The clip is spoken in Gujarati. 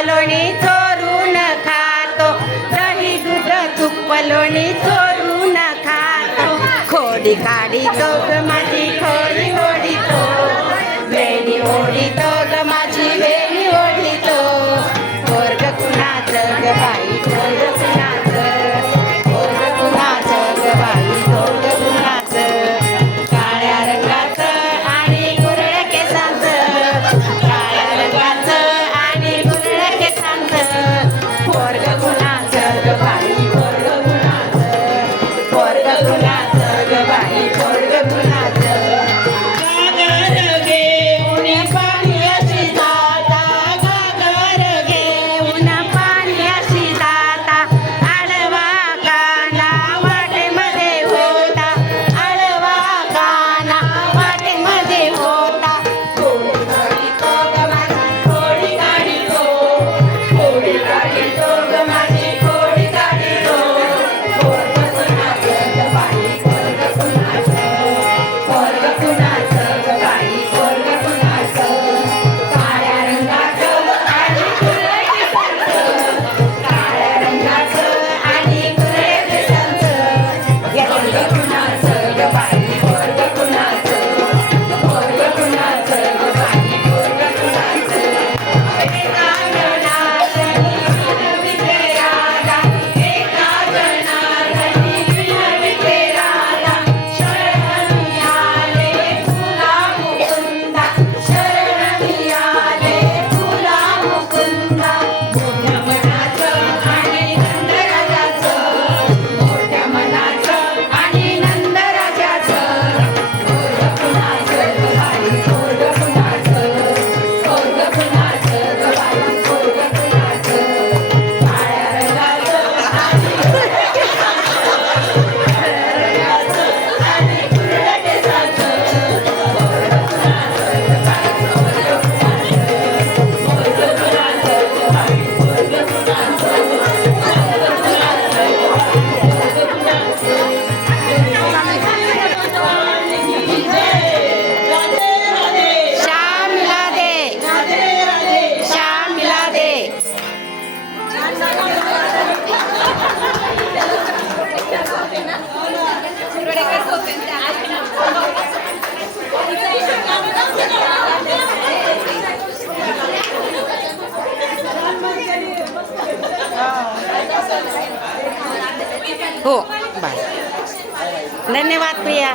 પલોણી છોરું ન ખાતો. દહી દૂધ તું પલોણી છોરું ન ખાતો. ખોડી કાઢી ગૌરમાંથી ખોડી हो. बाय. धन्यवाद प्रिया.